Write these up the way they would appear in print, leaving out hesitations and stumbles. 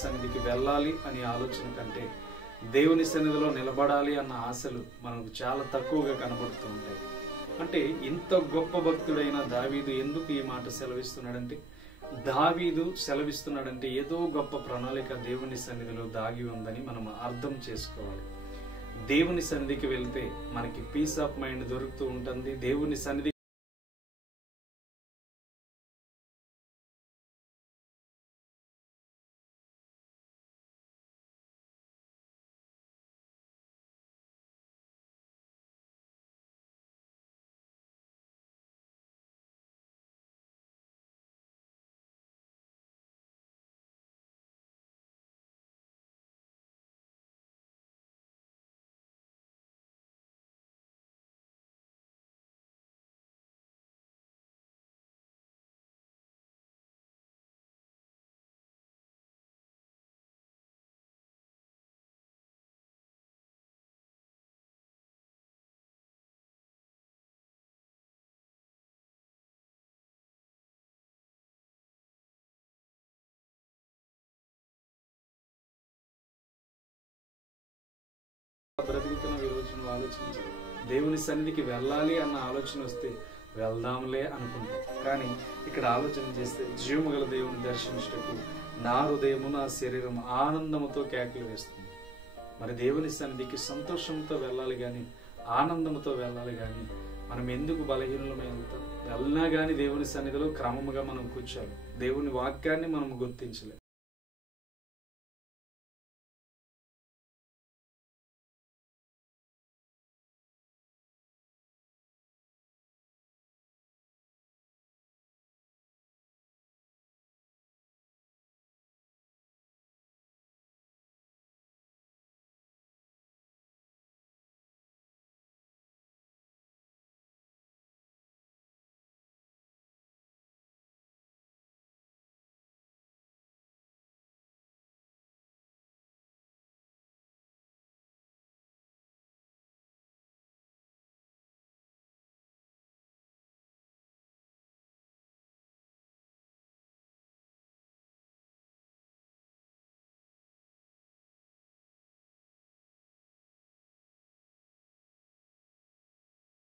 సన్నిధికి వెళ్ళాలి అనే ఆలోచన కంటే దేవుని సన్నిధిలో నిలబడాలి అన్న ఆశలు మనకు చాలా తక్కువగా కనబడుతూ ఉంటాయి. అంటే ఇంత గొప్ప భక్తుడైన దావీదు ఎందుకు ఈ మాట సెలవిస్తున్నాడంటే, దావీదు సెలవిస్తున్నాడంటే ఏదో గొప్ప ప్రణాళిక దేవుని సన్నిధిలో దాగి ఉందని మనం అర్థం చేసుకోవాలి. దేవుని సన్నిధికి వెళ్తే మనకి పీస్ ఆఫ్ మైండ్ దొరుకుతూ ఉంటుంది. దేవుని సన్నిధి బ్రతుకుతున్న ఈ రోజు నువ్వు ఆలోచించు. దేవుని సన్నిధికి వెళ్ళాలి అన్న ఆలోచన వస్తే వెళ్దాంలే అనుకుంటాం. కానీ ఇక్కడ ఆలోచన చేస్తే జీవముగల దేవుని దర్శించుటకు నా హృదయము నా శరీరం ఆనందముతో కేకలు వేస్తుంది. మరి దేవుని సన్నిధికి సంతోషంతో వెళ్ళాలి కానీ, ఆనందంతో వెళ్ళాలి కానీ, మనం ఎందుకు బలహీనమై వెళ్తాం? వెళ్ళినా కానీ దేవుని సన్నిధిలో క్రమముగా మనం కూర్చోాలి. దేవుని వాక్యాన్ని మనం గుర్తించలేం.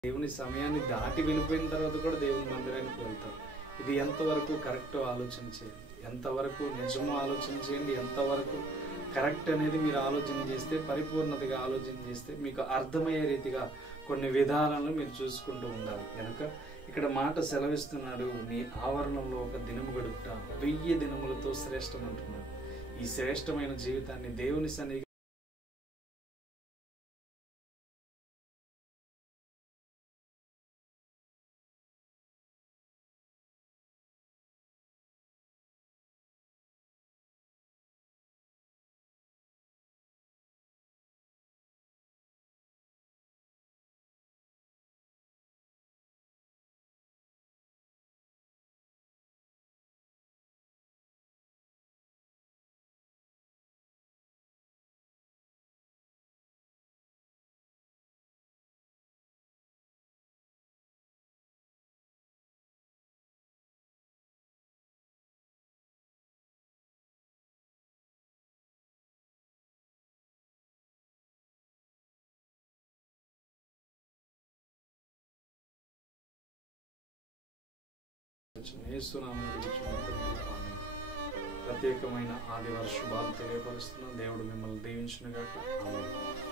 దేవుని సమయాన్ని దాటి వెళ్ళిపోయిన తర్వాత కూడా దేవుని మందిరానికి వెళ్తాం. ఇది ఎంతవరకు కరెక్టో ఆలోచన చేయండి, ఎంతవరకు నిజమో ఆలోచన చేయండి, ఎంతవరకు కరెక్ట్ అనేది మీరు ఆలోచన చేస్తే, పరిపూర్ణతగా ఆలోచన చేస్తే మీకు అర్థమయ్యే రీతిగా కొన్ని విధానాలను మీరు చూసుకుంటూ ఉండాలి. కనుక ఇక్కడ మాట సెలవిస్తున్నాడు, నీ ఆవరణంలో ఒక దినము గడుపుట 1000 దినములతో శ్రేష్టం అంటున్నాడు. ఈ శ్రేష్టమైన జీవితాన్ని దేవుని సన్నిధిగా ప్రత్యేకమైన ఆదివార శుభాలు తెలియపరుస్తున్నాం. దేవుడు మిమ్మల్ని దీవించునుగాక. ఆమేన్.